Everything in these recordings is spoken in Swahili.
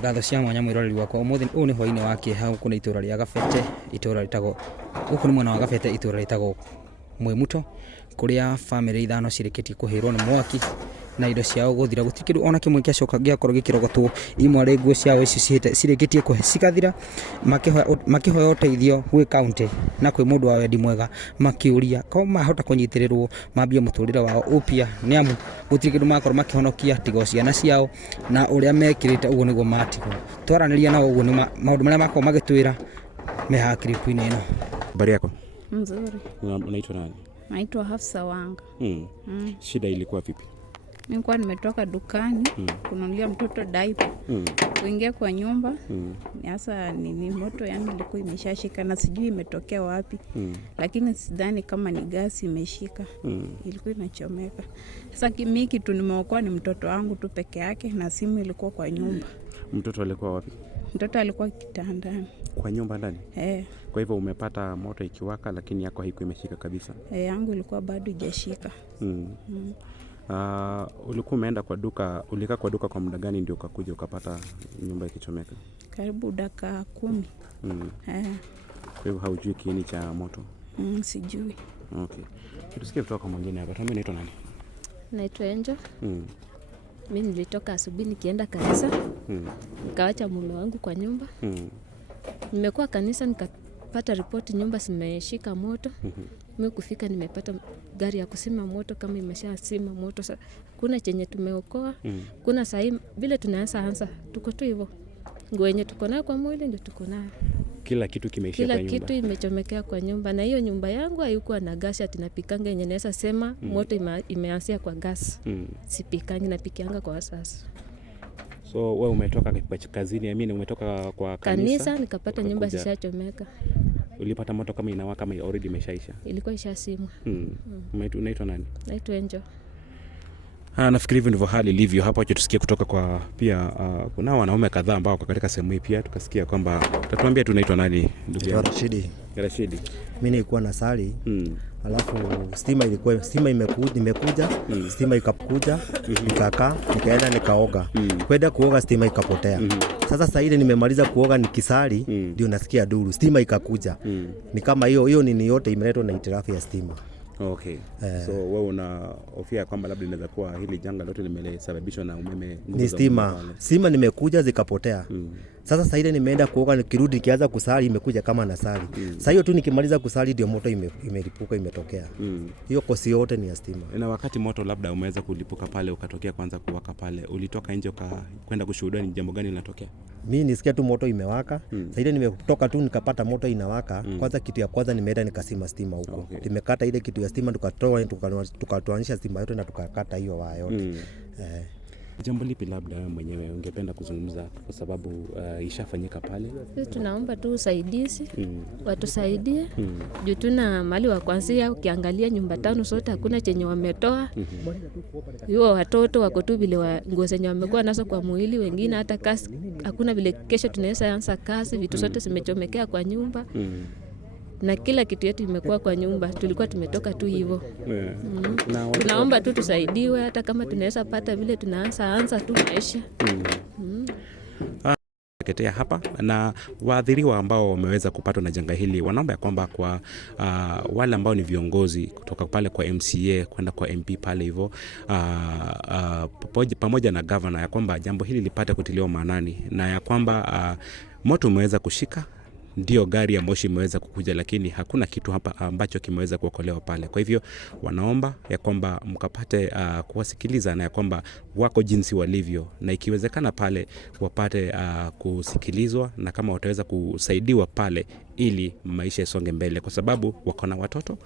Ngatho cia mwanya mwiroreri wakwa umuthi u ni hwaini wake hau kuna itura ria Gabete itura ritago guku ni mwena wa Gabete itura ritago Mwimuto kuria family ithano cireketie kuhirwo ni mwaki na indo ciao guthira gutikiru ona kimwe kiacoka giakorwo gikirogotwo imwe ri nguo ciao ici cireketie kuhicikathira makihoya uteithio gwi county na kwi mundu wa wendi mwega makiuria ko mahota kunyitirirwo mambie muturire wao upia ni amu gutikiru makorwo makihonokia tigo ciana ciao na uria mekirite uguo niguo matigwo twaraniria na uguo ni maundu maria makorwo magitwira meha clip-ini ino. Habari yako? Nzuri. Unaitwa nani? Naitwa Hafsa Wanga. Shida ilikuwa vipi? Nilikuwa nimetoka dukani kununulia mtoto diaper. Kuingia kwa nyumba. Sasa ni moto yani ilikuwa imeshashika na sijui imetokea wapi. Lakini sidhani kama ni gasi imeshika. Ilikuwa inachomeka. Sasa mimi kitu nimeokoa ni mtoto wangu tu peke yake na simu ilikuwa kwa nyumba. Mtoto alikuwa wapi? Mtoto alikuwa kitandani. Kwa nyumba ndani? Kwa hivyo umepata moto ikiwaka lakini yako haikuwa imeshika kabisa? Yangu ilikuwa bado haijashika. Ulikuwa umeenda kwa duka, ulikaa kwa duka kwa muda gani ndio ukakuja ukapata nyumba ikichomeka? Karibu dakika 10. Kwa hivyo haujui kiini cha moto? Sijui. Okay. Tusikie kutoka kwa mwingine hapa. Mimi naitwa nani? Naitwa Angel. Mimi nilitoka asubuhi nikienda kanisa. Nikaacha mume wangu kwa nyumba. Nimekuwa kanisa nikapata ripoti nyumba zimeshika moto. Mimi kufika nimepata gari ya kusima moto kama imeshasima moto. Kuna chenye tumeokoa. Kuna saa vile tunaanza tuko tu hivyo. Nguo yenye tuko nayo kwa mwili ndio tuko nayo. Kila kitu kimeishia kwa nyumba. Kila kitu imechomekea kwa nyumba na hiyo nyumba yangu haikuwa na gasi ati napikanga yenye naweza sema moto imeanzia kwa gas. Sipikangi napikianga kwa sasa. So wewe umetoka kazini, mimi umetoka kwa kanisa nikapata nyumba zishachomeka. Ulipata moto kama inawaka kama already imeshaisha? Ilikuwa ishasimwa. Unaitwa nani? Naitwa Angel. Nafikiri hivyo ndivyo hali ilivyo hapa. Acha tusikie kutoka kwa pia kuna wanaume kadhaa ambao wako katika sehemu hii pia tukasikia kwamba utatuambia tunaitwa nani ndugu yangu? Rashidi. Mimi nilikuwa na sali. Alafu stima imekuja, stima ikakuja, nikakaa, nikaenda nikaoga. Kwenda kuoga stima ikapotea. Sasa sasa ile nimemaliza kuoga nikisali ndio nasikia duru, stima ikakuja. Ni kama hiyo nini yote imeletwa na hitilafu ya stima. Okay. So wewe unahofia kwamba labda inaweza kuwa hili janga lote limesababishwa na umeme? Ni stima nimekuja zikapotea. Sasa ile nimeenda kuoga nikirudi nikianza kusali imekuja kama na sali. Sasa hiyo tu nikimaliza kusali ndio moto imelipuka imetokea. Hiyo kosi yote ni ya stima. Na wakati moto labda umeweza kulipuka pale ukatokea kwanza kuwaka pale, ulitoka nje kwenda kushuhudia ni jambo gani linatokea? Mimi nisikia tu moto imewaka. Sasa ile nimetoka tu nikapata moto inawaka. Kwanza kitu ya kwanza nimeenda nikasima stima huko. Okay. Nimekata ile kitu ya stima tukatoanisha stima yote na tukakata hiyo waya yote. Jambo lipi labda wewe mwenyewe ungependa kuzungumza kwa sababu ishafanyika pale? Sisi tunaomba tu usaidizi. Watusaidie. Juu tuna mali wa kwanza ukiangalia nyumba 5 zote hakuna chenye wametoa. Hiyo watoto wako tu vile nguo zenye wamekuwa nazo kwa mwili, wengine hata kazi hakuna vile kesho tunaweza anza kazi, vitu zote zimechomekea kwa nyumba. Na kila kitu yetu imekuwa kwa nyumba, tulikuwa tumetoka tu hivyo. Tunaomba tu tusaidiwe hata kama tunaweza pata vile tunaanza tu maisha. Ketea hapa na waathiriwa ambao wameweza kupatwa na janga hili wanaomba ya kwamba kwa wale ambao ni viongozi kutoka pale kwa MCA kwenda kwa MP pale hivyo pamoja na governor ya kwamba jambo hili lipate kutiliwa maanani na ya kwamba moto umeweza kushika. Ndio gari ya moshi imeweza kukuja lakini hakuna kitu hapa ambacho kimeweza kuokolewa pale. Kwa hivyo wanaomba ya kwamba mkapate kuwasikiliza na ya kwamba wako jinsi walivyo na ikiwezekana pale wapate kusikilizwa na kama wataweza kusaidiwa pale ili maisha isonge mbele kwa sababu wako na watoto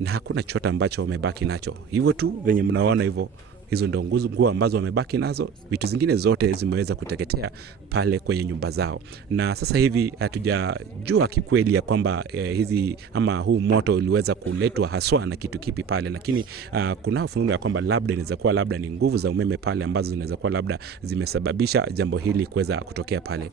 na hakuna chochote ambacho wamebaki nacho. Hivyo tu venye mnaona hivyo. Hizo ndio nguo ambazo wamebaki nazo, vitu zingine zote zimeweza kuteketea pale kwenye nyumba zao. Na sasa hivi hatujajua kikweli ya kwamba hizi ama huu moto uliweza kuletwa haswa na kitu kipi pale, lakini kuna ufunuo ya kwamba labda inaweza kuwa labda ni nguvu za umeme pale ambazo zinaweza kuwa labda zimesababisha jambo hili kuweza kutokea pale.